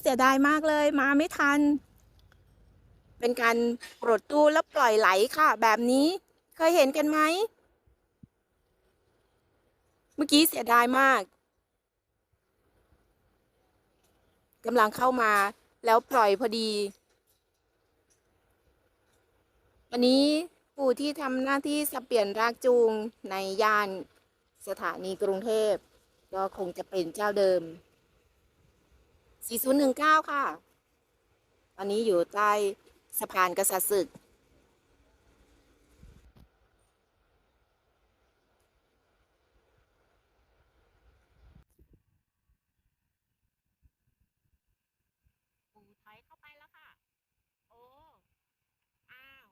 เสียดายมากเลยมาไม่ทัน เป็นการปลดตู้แล้วปล่อยไหลค่ะ แบบนี้เคยเห็นกันไหม เมื่อกี้เสียดายมากกำลังเข้ามาแล้วปล่อยพอดี วันนี้ปู่ที่ทำหน้าที่สเปลี่ยนรากจูงในย่านสถานีกรุงเทพ ก็คงจะเป็นเจ้าเดิม 4019 ค่ะ ตอนนี้อยู่ใต้สะพานกษัตริย์ศึก ปูถอยเข้าไปแล้วค่ะ โอ้ อ้าว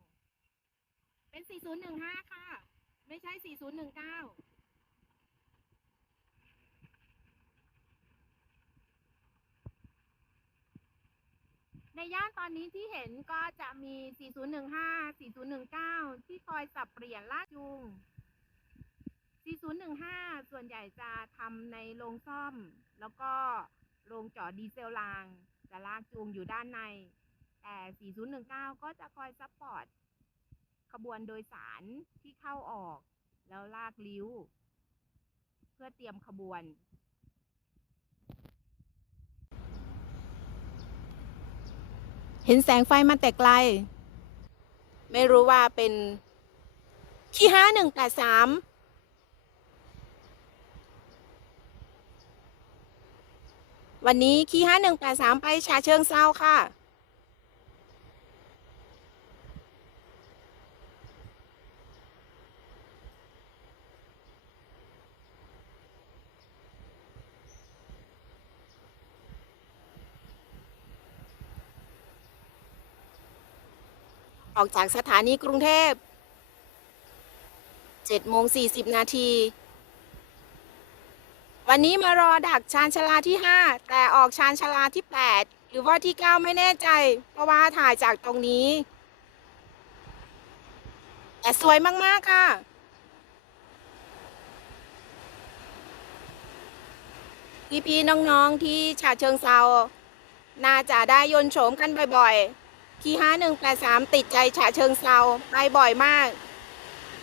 เป็น 4015 ค่ะ ไม่ใช่ 4019 ในย่านตอนนี้ที่เห็นก็จะมี 4015 4019 ที่คอยสับเปลี่ยนลากจูง 4015 ส่วนใหญ่จะทำในโรงซ่อม แล้วก็โรงจอดดีเซลราง จะลากจูงอยู่ด้านใน แต่ 4019 ก็จะคอยซัพพอร์ตขบวนโดยสารที่เข้าออก แล้วลากลิ้ว เพื่อเตรียมขบวน เห็นแสงไฟมาแต่ไกล ไม่รู้ว่าเป็นขี้ห้าหนึ่งแปดสามวันนี้ขี้ห้าหนึ่งแปดสามไปชาเชิงเซาค่ะ ออกจากสถานีกรุงเทพ7โมง40 นาที วันนี้มารอดักชานชาลาที่ 5 แต่ออกชานชาลาที่ 8 หรือว่าที่ 9 ไม่แน่ใจ เพราะว่าถ่ายจากตรงนี้ แต่สวยมาก ๆ ค่ะพี่ๆน้อง ๆ ที่ฉะเชิงเซาน่าจะได้ยนโฉมกันบ่อย ๆ ที่5183ติดใจฉะเชิงเซาไปบ่อยมาก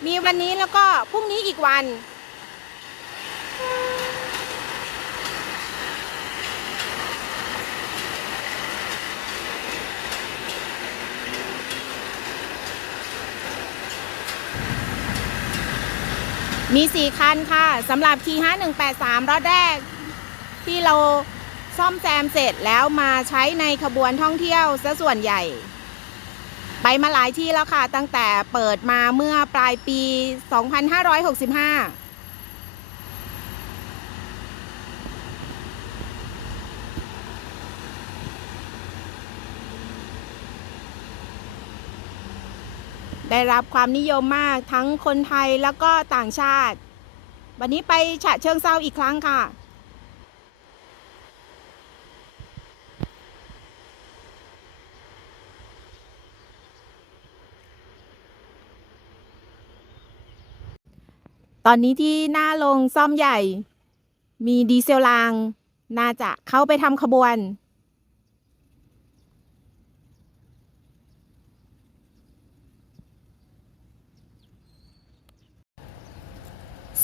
มีวันนี้แล้วก็พรุ่งนี้อีกวัน มีสี่คันค่ะสำหรับที5183รถแรก ที่เราซ่อมแซมเสร็จแล้วมาใช้ในขบวนท่องเที่ยวซะส่วนใหญ่ มาหลายที่แล้วค่ะ ตั้งแต่เปิดมาเมื่อปลายปี 2565ได้รับความนิยมมากทั้งคนไทยแล้วก็ต่างชาติ วันนี้ไปฉะเชิงเซาอีกครั้งค่ะ อนนี้ที่หน้าโรงซ่อมใหญ่ มีดีเซลราง น่าจะเข้าไปทำขบวน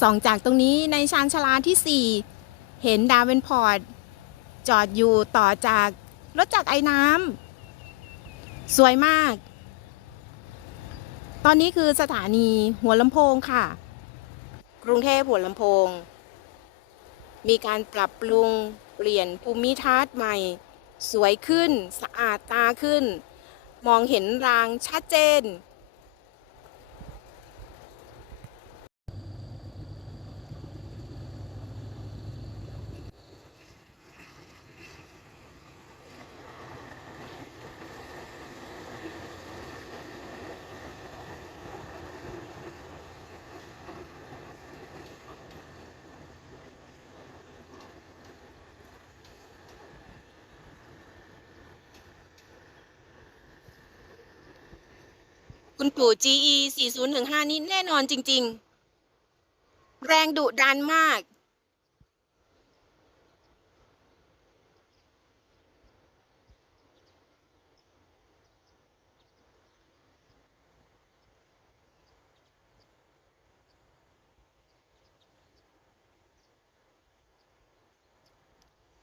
สองจากตรงนี้ในชานชาลาที่ 4 เห็นดาวเวนพอร์ตจอดอยู่ต่อจากรถจักรไอ้น้ำสวยมาก ตอนนี้คือสถานีหัวลำโพงค่ะ กรุงเทพหัวลำโพง มีการปรับปรุงเปลี่ยนภูมิทัศน์ใหม่ สวยขึ้น สะอาดตาขึ้น มองเห็นรางชัดเจน คุณปู่ GE 4015 นี่แน่นอนจริง ๆ แรงดุดันมาก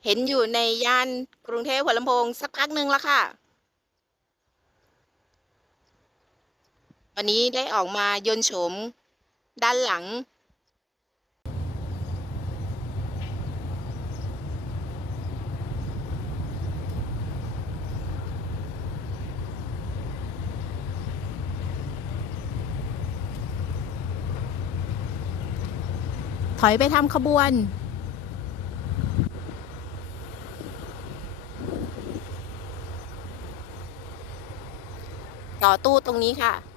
เห็นอยู่ในยานกรุงเทพหัวลำโพงสักพักหนึ่งแล้วค่ะ วันนี้ได้ออกมายนโฉมด้านหลัง ถอยไปทำขบวนต่อตู้ตรงนี้ค่ะ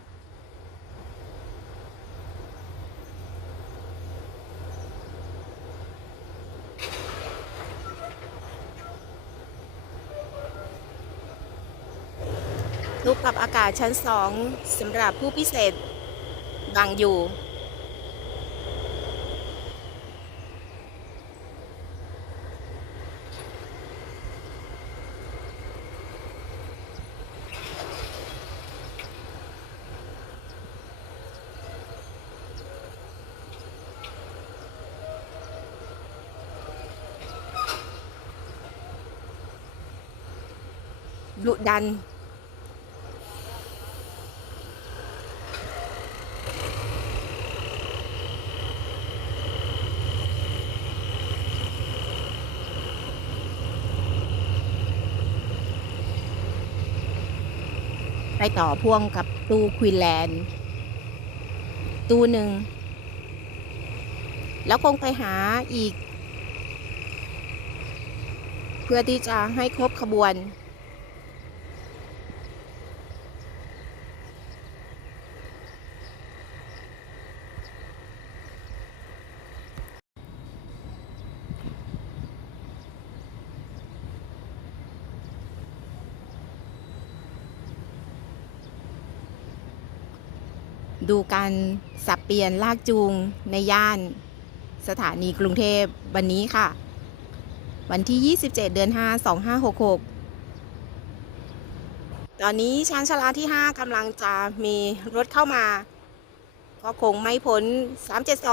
ปรับอากาศชั้นสองสำหรับผู้พิเศษบางอยู่ ดุดัน ไปต่อพ่วงกับตู้ควีนแลนด์ตู้หนึ่ง แล้วคงไปหาอีก เพื่อที่จะให้ครบขบวน ดูการสับเปลี่ยนลากจูงในย่าน สถานีกรุงเทพวันนี้ค่ะ วันที่ 27 เดือน 5 2566 ตอนนี้ชานชลาที่ 5กำลังจะมีรถเข้ามา ก็คงไม่พ้น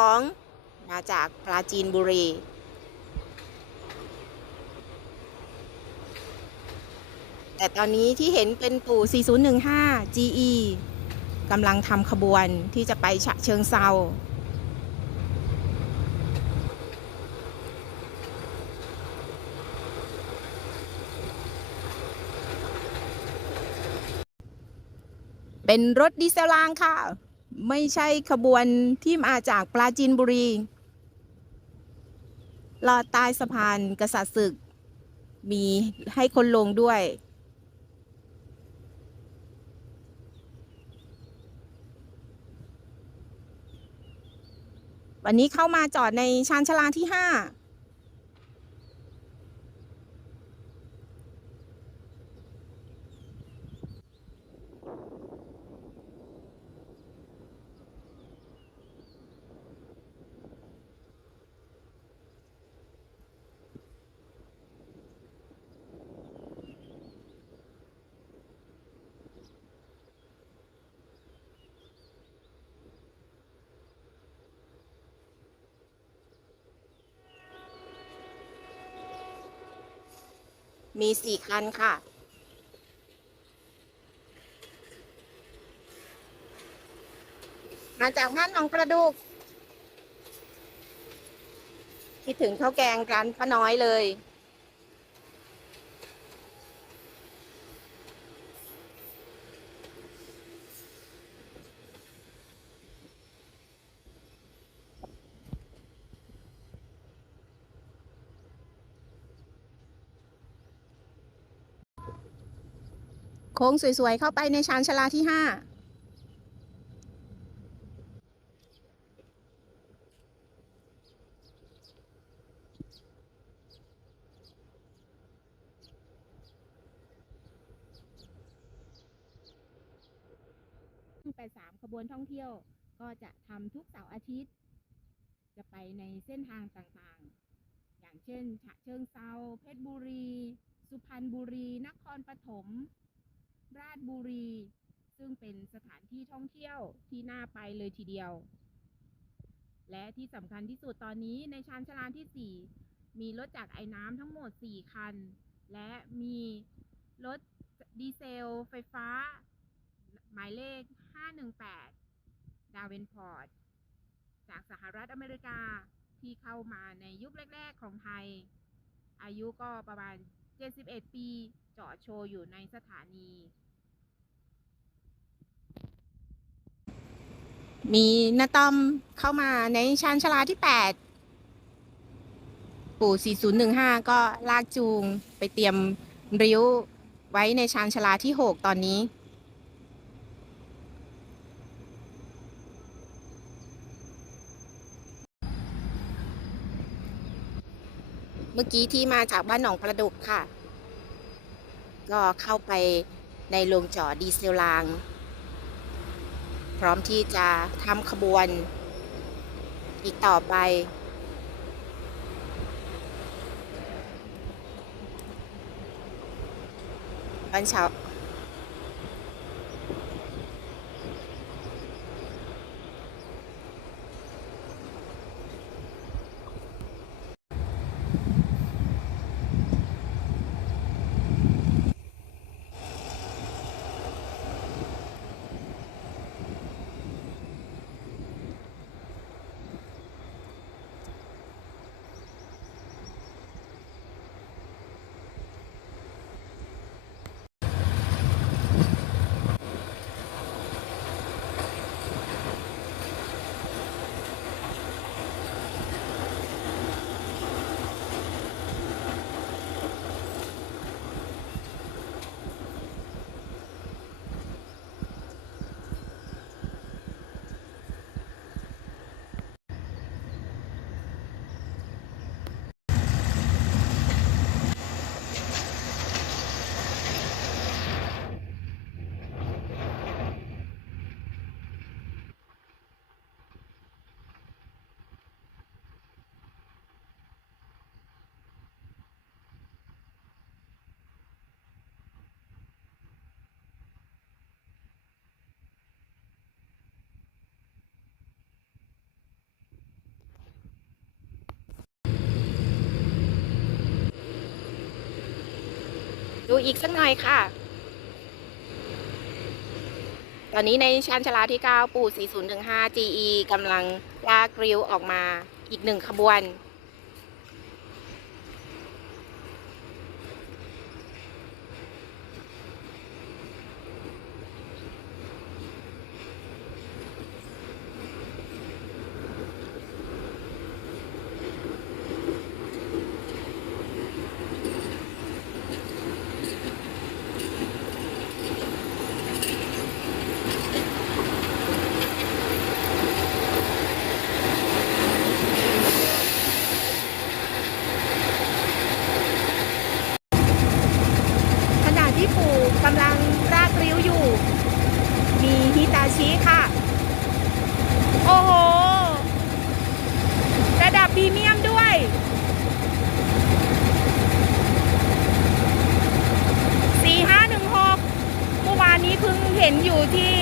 372 มาจากปราจีนบุรีแต่ตอนนี้ที่เห็นเป็นปู่ 4015 GE กำลังทำขบวนที่จะไปฉะเชิงเซาเป็นรถดีเซลรางค่ะ ไม่ใช่ขบวนที่มาจากปราจีนบุรี ลอดใต้สะพานกษัตริย์ศึก มีให้คนลงด้วย วันนี้เข้ามาจอดในชานชาลาที่ 5 มีสี่คันค่ะ มาจากบ้านหนองประดุกคิดถึงข้าวแกงร้านป้าน้อยเลย ค้งสวยๆ เข้าไปในชานชลาที่5ไปสามขบวนท่องเที่ยวก็จะทำทุกเสาร์อาทิตย์ จะไปในเส้นทางต่างๆ อย่างเช่นฉะเชิงเซาเพชรบุรี สุพรรณบุรี นครปฐม ราชบุรี ซึ่งเป็นสถานที่ท่องเที่ยวที่น่าไปเลยทีเดียว และที่สำคัญที่สุดตอนนี้ในชานชาลาที่ 4 มีรถจากไอ้น้ำทั้งหมด 4 คัน และมีรถดีเซลไฟฟ้า หมายเลข 518 ดาเวนพอร์ต จากสหรัฐอเมริกาที่เข้ามาในยุคแรก ๆ ของไทย อายุก็ประมาณ 71 ปี จอดโชว์อยู่ในสถานี มีนาตอมเข้ามาในชานชลาที่8ปู่ 4015 ก็ลากจูงไปเตรียมริ้วไว้ในชานชลาที่ 6 ตอนนี้ เมื่อกี้ที่มาจากบ้านหนองประดุกค่ะ ก็เข้าไปในโรงจอดดีเซลราง ร้อมที่จะทำขบวนอีกต่อไป วันเช้า ดูอีกสักหน่อยค่ะ ตอนนี้ในชานชลาที่ 9 ปู่ 4015 GE กำลังลากริ้วออกมาอีกหนึ่งขบวน ขณะที่ปู่กำลังรากริ้วอยู่ มีฮิตาชิค่ะ โอ้โห ระดับพรีเมียมด้วย สี่ห้าหนึ่งหกเมื่อวานนี้เพิ่งเห็นอยู่ที่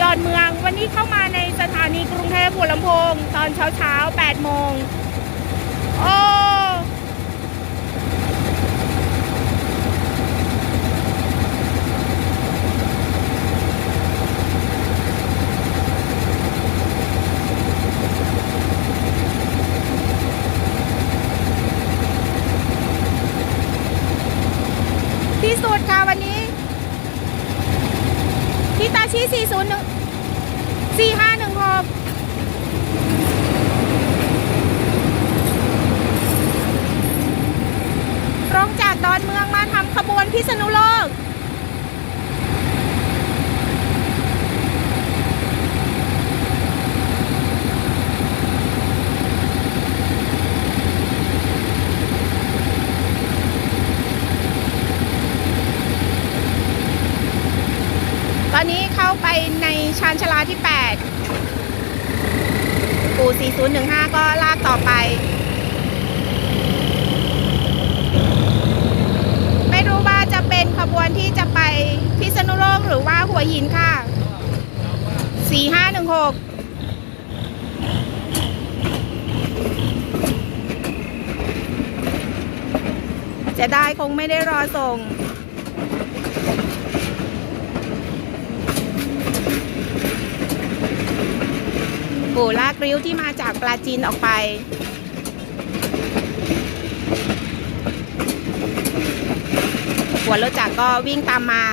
ดอนเมือง วันนี้เข้ามาในสถานีกรุงเทพหัวลำโพง ตอนเช้าเช้าๆ8โมง โอ้ ที่สุดค่ะวันนี้ฮิตาชิ401 4516 ตรงจากดอนเมืองมาทำขบวนพิษณุโลก ตอนนี้เข้าไปใน ชานชลาที่ 8 ปู่ 4015 ก็ลากต่อไป ไม่รู้ว่าจะเป็นขบวนที่จะไปพิษณุโลกหรือว่าหัวหินค่ะ 4516จะได้คงไม่ได้รอส่ง ปู่ลากริ้วที่มาจากปลาจีนออกไป หัวรถจักรก็วิ่งตามมา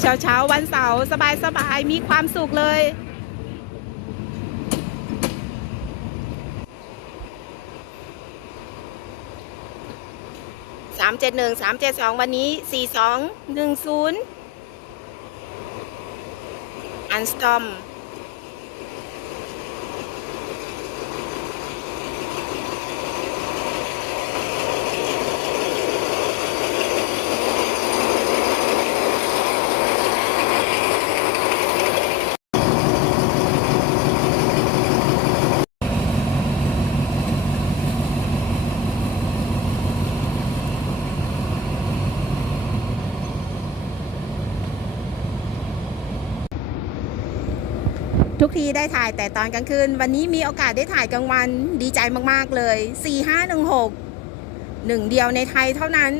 เช้าเช้าวันเสาร์สบายสบายมีความสุขเลยามเจ็ดหนึ่งสามเจ็ดสองวันนี้สี่สองหนึ่งศูนย์อันสตอม ทุกทีได้ถ่ายแต่ตอนกลางคืน วันนี้มีโอกาสได้ถ่ายกลางวันดีใจมากๆเลย 4516 หนึ่งเดียวในไทยเท่านั้น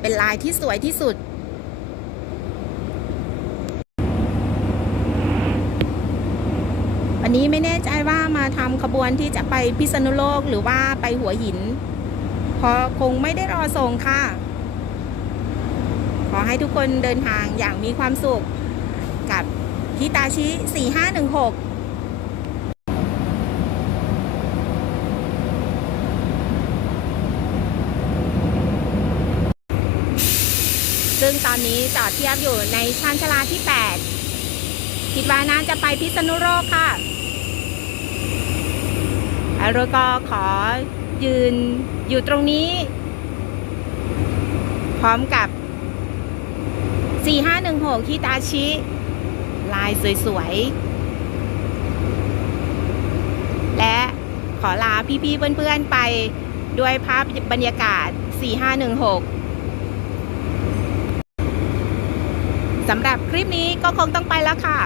เป็นลายที่สวยที่สุด วันนี้ไม่แน่ใจว่ามาทำขบวนที่จะไปพิษณุโลกหรือว่าไปหัวหิน เพราะคงไม่ได้รอส่งค่ะ ขอให้ทุกคนเดินทางอย่างมีความสุข ฮิตาชิ 4516ซึ่งตอนนี้จอดเทียบอยู่ในชานชาลาที่ 8 คิดว่าน่าจะไปพิษณุโลกค่ะแล้วก็ขอยืนอยู่ตรงนี้ พร้อมกับ 4516ฮิตาชิ ลายสวยๆ และขอลาพี่ๆ เพื่อนๆ ไปด้วยภาพบรรยากาศ 4516 สำหรับคลิปนี้ก็คงต้องไปแล้วค่ะ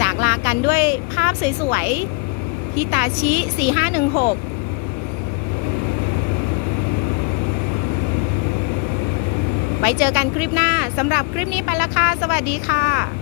จากลากันด้วยภาพสวยๆฮิตาชิ 4516 ไว้เจอกันคลิปหน้าสำหรับคลิปนี้ไปละค่ะ สวัสดีค่ะ